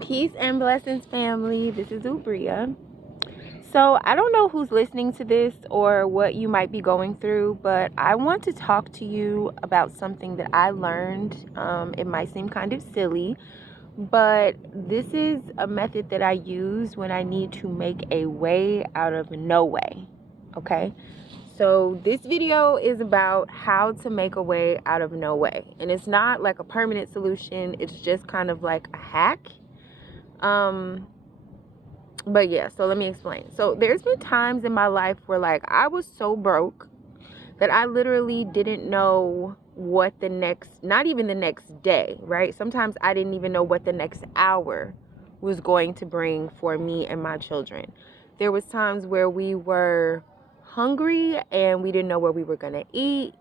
Peace and blessings, family. This is Ubria. So, I don't know who's listening to this or what you might be going through, but I want to talk to you about something that I learned. It might seem kind of silly, but this is a method that I use when I need to make a way out of no way. Okay? So, this video is about how to make a way out of no way. And it's not like a permanent solution, it's just kind of like a hack. But yeah, so let me explain. So there's been times in my life where like I was so broke that I literally didn't know what the next, not even the next day, right? Sometimes I didn't even know what the next hour was going to bring for me and my children. There was times where we were hungry and we didn't know where we were going to eat.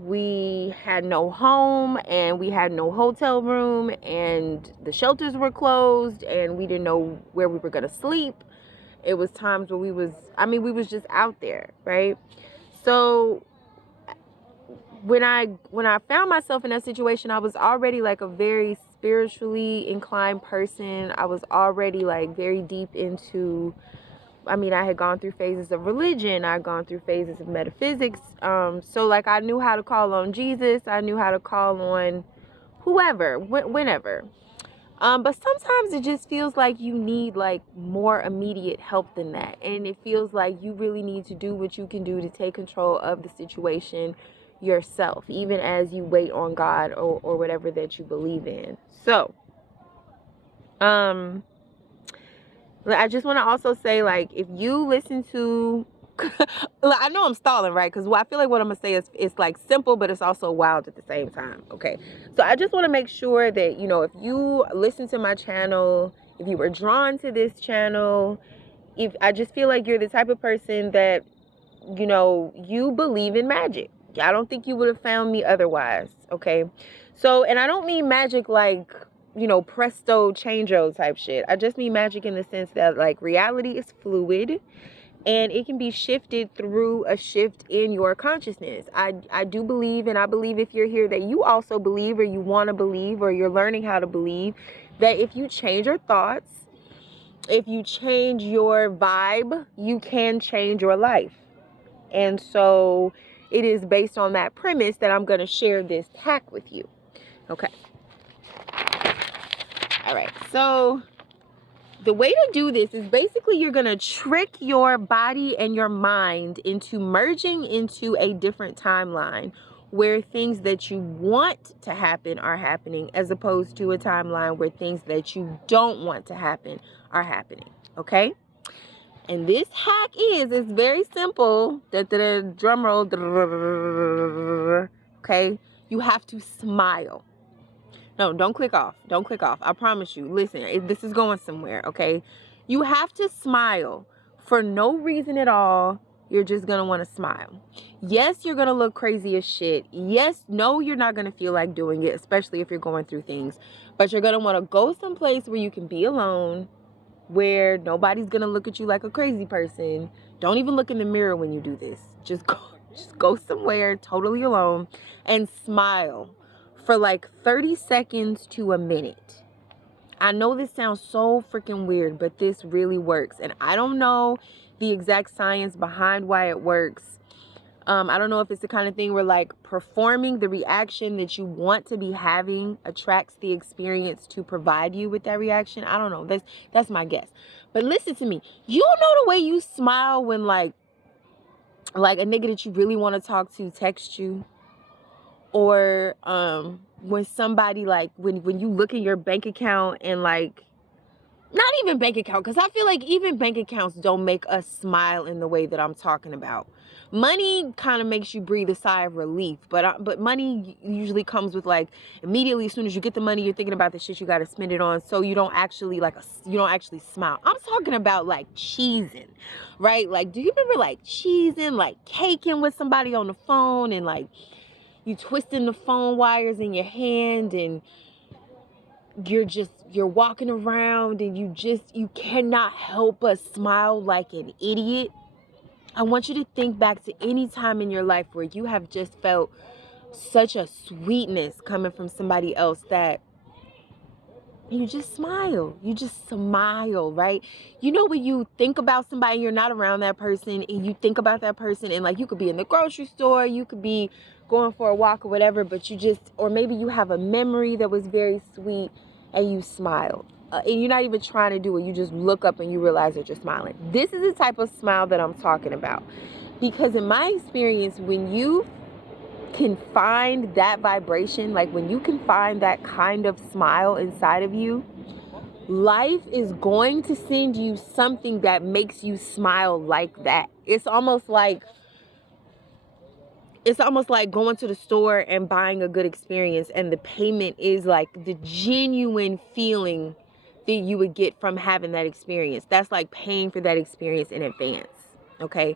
We had no home and we had no hotel room and the shelters were closed and we didn't know where we were going to sleep. It was times where we was just out there, right? So when I found myself in that situation, I was already like a very spiritually inclined person. I was already like very deep into, I had gone through phases of religion. I'd gone through phases of metaphysics. So like I knew how to call on Jesus. I knew how to call on whoever, whenever. But sometimes it just feels like you need like more immediate help than that. And it feels like you really need to do what you can do to take control of the situation yourself, even as you wait on God or whatever that you believe in. So, I just want to also say, like, if you listen to, I know I'm stalling, right? Because I feel like what I'm gonna say is like simple, but it's also wild at the same time. Okay, so I just want to make sure that if you listen to my channel, if you were drawn to this channel, if I just feel like you're the type of person that you believe in magic. I don't think you would have found me otherwise. Okay, so and I don't mean magic like presto changeo type shit. I just mean magic in the sense that like reality is fluid and it can be shifted through a shift in your consciousness. I do believe, and I believe if you're here that you also believe, or you want to believe, or you're learning how to believe, that if you change your thoughts, if you change your vibe, you can change your life. And so it is based on that premise that I'm going to share this hack with you. Okay. All right, so the way to do this is basically you're going to trick your body and your mind into merging into a different timeline where things that you want to happen are happening, as opposed to a timeline where things that you don't want to happen are happening. Okay? And this hack is very simple. Drum roll. Okay? You have to smile. No, don't click off. Don't click off. I promise you. Listen, this is going somewhere, okay? You have to smile for no reason at all. You're just going to want to smile. Yes, you're going to look crazy as shit. Yes, no, you're not going to feel like doing it, especially if you're going through things. But you're going to want to go someplace where you can be alone, where nobody's going to look at you like a crazy person. Don't even look in the mirror when you do this. Just go somewhere totally alone and smile for like 30 seconds to a minute. I know this sounds so freaking weird, but this really works. And I don't know the exact science behind why it works. I don't know if it's the kind of thing where like performing the reaction that you want to be having attracts the experience to provide you with that reaction. I don't know. That's my guess. But listen to me. You know the way you smile when like a nigga that you really want to talk to text you, or when somebody like when you look in your bank account and like, not even bank account, because I feel like even bank accounts don't make us smile in the way that I'm talking about. Money kind of makes you breathe a sigh of relief, but money usually comes with like immediately as soon as you get the money, you're thinking about the shit you got to spend it on, so you don't actually smile. I'm talking about like cheesing, right? Like, do you remember like cheesing, like caking with somebody on the phone and like you twisting the phone wires in your hand and you're walking around and you cannot help but smile like an idiot? I want you to think back to any time in your life where you have just felt such a sweetness coming from somebody else that and you just smile. You just smile, right? You know, when you think about somebody, you're not around that person, and you think about that person, and like you could be in the grocery store, you could be going for a walk or whatever, but you just, or maybe you have a memory that was very sweet and you smile. And you're not even trying to do it. You just look up and you realize that you're smiling. This is the type of smile that I'm talking about. Because in my experience, when you can find that vibration, like when you can find that kind of smile inside of you, life is going to send you something that makes you smile like that. It's almost like going to the store and buying a good experience, and the payment is like the genuine feeling that you would get from having that experience. That's like paying for that experience in advance. Okay.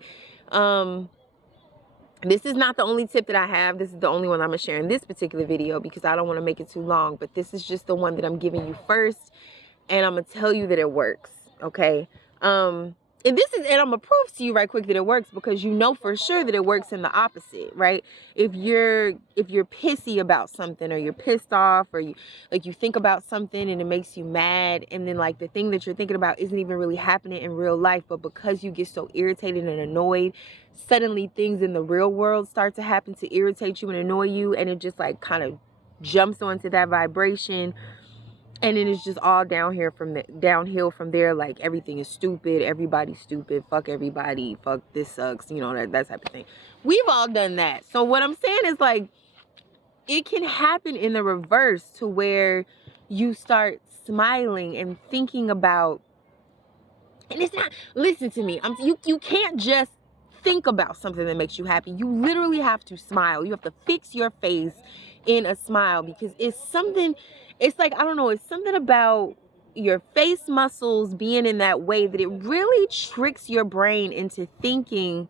This is not the only tip that I have. This is the only one I'm going to share in this particular video because I don't want to make it too long. But this is just the one that I'm giving you first. And I'm going to tell you that it works. Okay. And I'm going to prove to you right quick that it works, because you know for sure that it works in the opposite, right? If you're pissy about something, or you're pissed off, or you think about something and it makes you mad, and then like the thing that you're thinking about isn't even really happening in real life, but because you get so irritated and annoyed, suddenly things in the real world start to happen to irritate you and annoy you, and it just like kind of jumps onto that vibration. And then it's just all downhill from there. Like everything is stupid, everybody's stupid, fuck everybody, fuck this sucks, you know, that type of thing. We've all done that. So what I'm saying is, like, it can happen in the reverse, to where you start smiling and thinking about, and it's not, listen to me, you can't just think about something that makes you happy. You literally have to smile. You have to fix your face in a smile, because it's like, I don't know, it's something about your face muscles being in that way that it really tricks your brain into thinking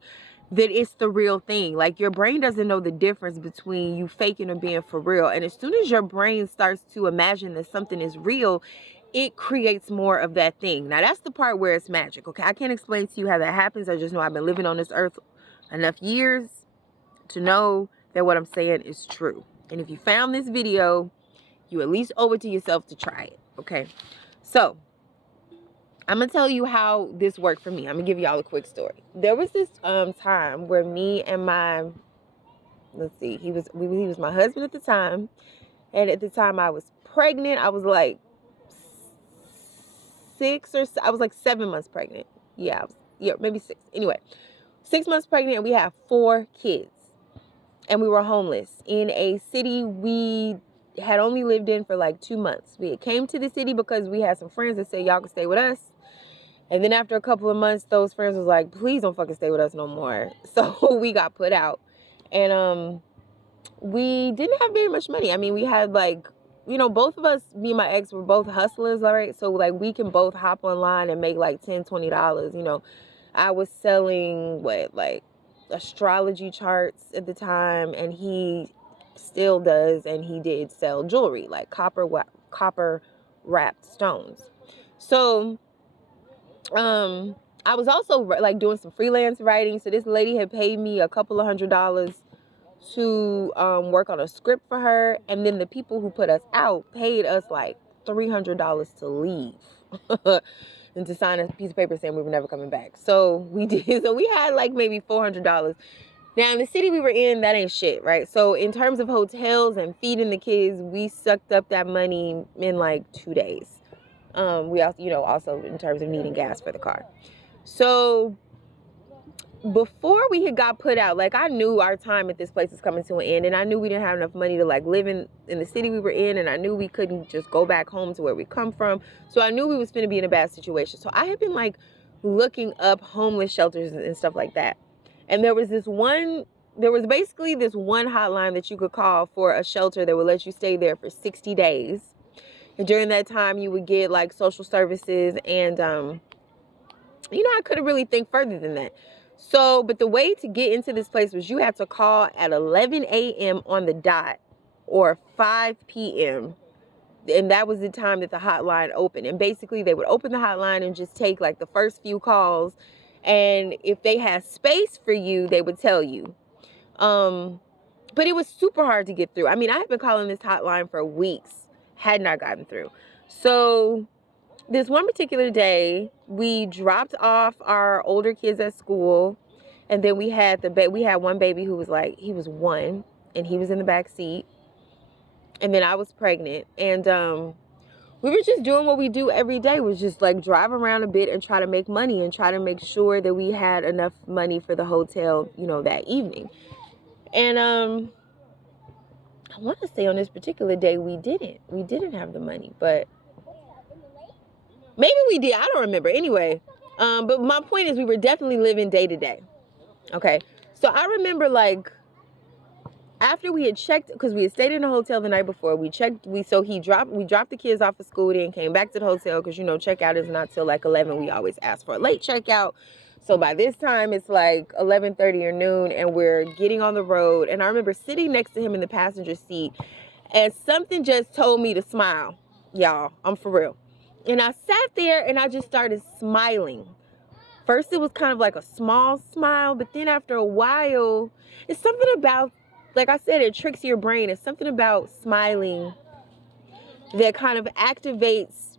that it's the real thing. Like, your brain doesn't know the difference between you faking or being for real. And as soon as your brain starts to imagine that something is real, it creates more of that thing. Now, that's the part where it's magic, okay? I can't explain to you how that happens. I just know I've been living on this earth enough years to know that what I'm saying is true. And if you found this video, you at least owe it to yourself to try it, okay? So, I'm going to tell you how this worked for me. I'm going to give y'all a quick story. There was this time where me and my, he was my husband at the time. And at the time I was pregnant. I was like 7 months pregnant. Yeah, maybe 6. Anyway, 6 months pregnant, and we have 4 kids. And we were homeless in a city we had only lived in for like 2 months. We came to the city because we had some friends that said y'all can stay with us. And then after a couple of months, those friends was like, please don't fucking stay with us no more. So we got put out. And we didn't have very much money. I mean, we had like, you know, both of us, me and my ex, were both hustlers, all right? So like we can both hop online and make like $10, $20. You know, I was selling like astrology charts at the time, and he still does, and he did sell jewelry, like copper wrapped stones. So I was also like doing some freelance writing. So this lady had paid me a couple of $100 to work on a script for her, and then the people who put us out paid us like $300 to leave and to sign a piece of paper saying we were never coming back. So we did. So we had like maybe $400. Now in the city we were in, that ain't shit, right? So in terms of hotels and feeding the kids, we sucked up that money in like 2 days. We also, you know, also in terms of needing gas for the car. So before we had got put out, like I knew our time at this place was coming to an end, and I knew we didn't have enough money to like live in the city we were in, and I knew we couldn't just go back home to where we come from. So I knew we was finna be in a bad situation. So I had been like looking up homeless shelters and stuff like that. And there was basically this one hotline that you could call for a shelter that would let you stay there for 60 days. And during that time, you would get like social services, and, you know, I couldn't really think further than that. So, but the way to get into this place was you had to call at 11 a.m. on the dot, or 5 p.m. And that was the time that the hotline opened. And basically they would open the hotline and just take like the first few calls. And if they had space for you, they would tell you. But it was super hard to get through. I mean, I had been calling this hotline for weeks, had not gotten through. So this one particular day, we dropped off our older kids at school, and then we had one baby who was like, he was 1, and he was in the back seat, and then I was pregnant, and we were just doing what we do every day, was just like drive around a bit and try to make money and try to make sure that we had enough money for the hotel, you know, that evening. And I want to say on this particular day we didn't have the money, but maybe we did. I don't remember. Anyway, but my point is we were definitely living day to day. Okay. So I remember, like, after we had checked, because we had stayed in a hotel the night before, we dropped the kids off of school, then came back to the hotel, because, you know, checkout is not till like 11. We always ask for a late checkout. So by this time it's like 11:30 or noon, and we're getting on the road. And I remember sitting next to him in the passenger seat, and something just told me to smile. Y'all, I'm for real. And I sat there and I just started smiling. First it was kind of like a small smile, but then after a while, it's something about, like I said, it tricks your brain. It's something about smiling that kind of activates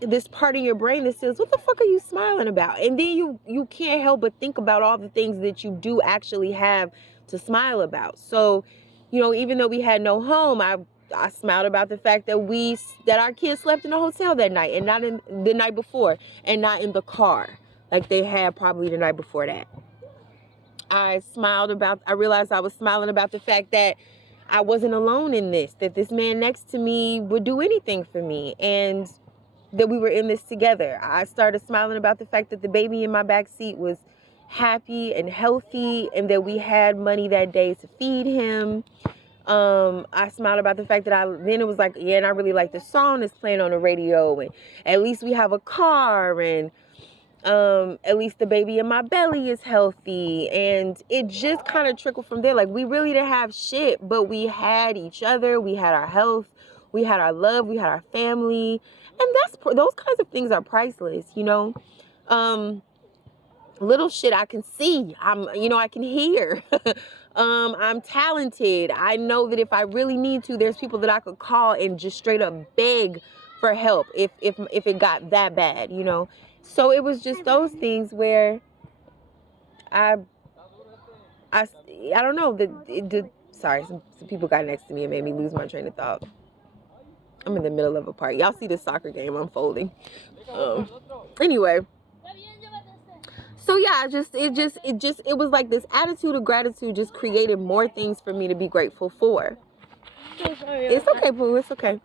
this part of your brain that says, what the fuck are you smiling about? And then you can't help but think about all the things that you do actually have to smile about. So, you know, even though we had no home, I smiled about the fact that our kids slept in a hotel that night, and not in the night before, and not in the car like they had probably the night before that. I realized I was smiling about the fact that I wasn't alone in this, that this man next to me would do anything for me, and that we were in this together. I started smiling about the fact that the baby in my back seat was happy and healthy, and that we had money that day to feed him. I smiled about the fact that then it was like, yeah, and I really like the song that's playing on the radio, and at least we have a car, and at least the baby in my belly is healthy. And it just kind of trickled from there. Like, we really didn't have shit, but we had each other, we had our health, we had our love, we had our family. And those kinds of things are priceless, you know. Little shit I can see, I can hear. I'm talented. I know that if I really need to, there's people that I could call and just straight up beg for help if it got that bad, you know. So it was just those things where I don't know, sorry, some people got next to me and made me lose my train of thought. I'm in the middle of a party. Y'all see the soccer game unfolding. Anyway. So yeah, it was like this attitude of gratitude just created more things for me to be grateful for. It's okay, Pooh. It's okay.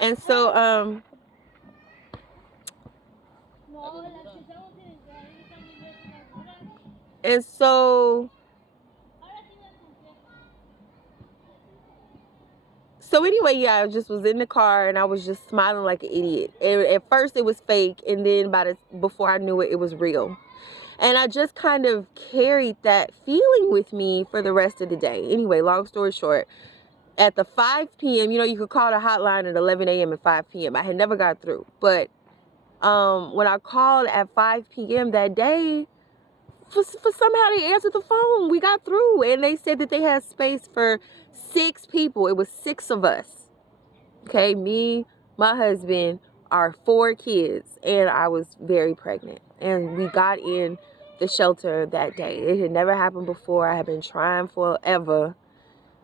And so, So anyway, yeah, I just was in the car and I was just smiling like an idiot. And at first it was fake, and then before I knew it, it was real. And I just kind of carried that feeling with me for the rest of the day. Anyway, long story short, at the 5 p.m., you know, you could call the hotline at 11 a.m. and 5 p.m. I had never got through. But when I called at 5 p.m. that day, for somehow they answered the phone. We got through, and they said that they had space for 6 people. It was 6 of us. Okay, me, my husband, our 4 kids, and I was very pregnant. And we got in the shelter that day. It had never happened before. I had been trying forever.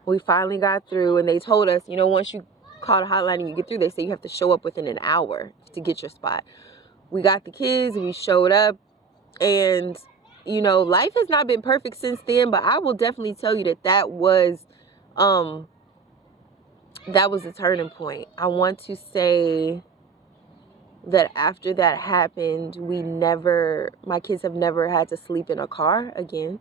We finally got through, and they told us, you know, once you call the hotline and you get through, they say you have to show up within an hour to get your spot. We got the kids, we showed up, and you know, life has not been perfect since then, but I will definitely tell you that was a turning point. I want to say that after that happened, my kids have never had to sleep in a car again.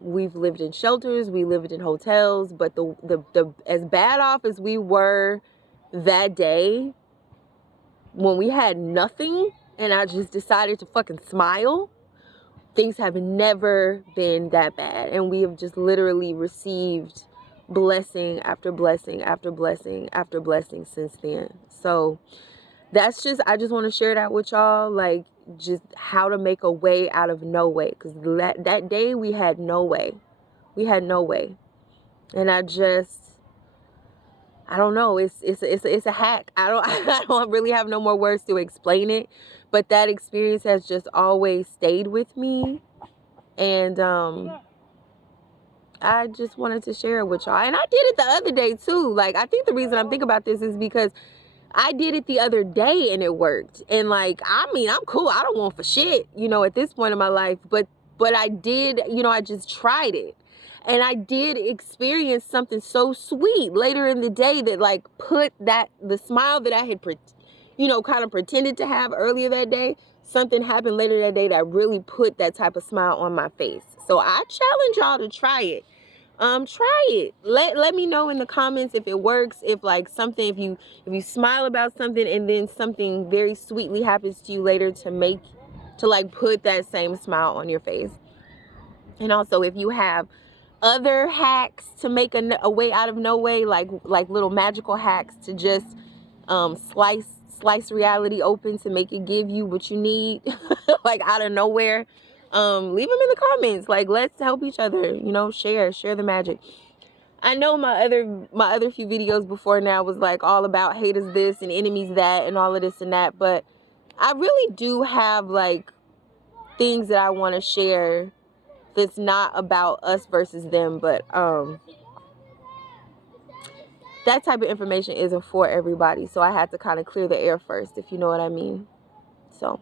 We've lived in shelters, we lived in hotels, but the as bad off as we were that day when we had nothing and I just decided to fucking smile, things have never been that bad. And we have just literally received blessing after blessing after blessing after blessing since then. So I just want to share that with y'all, like, just how to make a way out of no way. Because that day we had no way. We had no way. And I don't know. It's a hack. I don't really have no more words to explain it, but that experience has just always stayed with me, and I just wanted to share it with y'all. And I did it the other day too. Like, I think the reason I'm thinking about this is because I did it the other day and it worked. And like, I mean, I'm cool. I don't want for shit, you know, at this point in my life, but I did, you know, I just tried it. And I did experience something so sweet later in the day that like put the smile that I had, you know, kind of pretended to have earlier that day. Something happened later that day that really put that type of smile on my face. So I challenge y'all to try it. Try it. Let me know in the comments if it works, if like something, if you smile about something and then something very sweetly happens to you later to like put that same smile on your face. And also if you have other hacks to make a way out of no way, like little magical hacks to just slice reality open to make it give you what you need like out of nowhere, leave them in the comments. Like, let's help each other, you know, share the magic. I know my other few videos before now was like all about haters this and enemies that and all of this and that, but I really do have like things that I want to share that's not about us versus them, but that type of information isn't for everybody, so I had to kind of clear the air first, if you know what I mean. So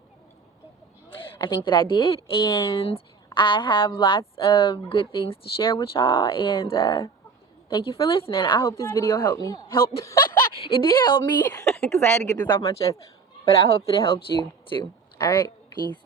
I think that I did, and I have lots of good things to share with y'all, and thank you for listening. I hope this video helped. It did help me because I had to get this off my chest, but I hope that it helped you too. All right, peace.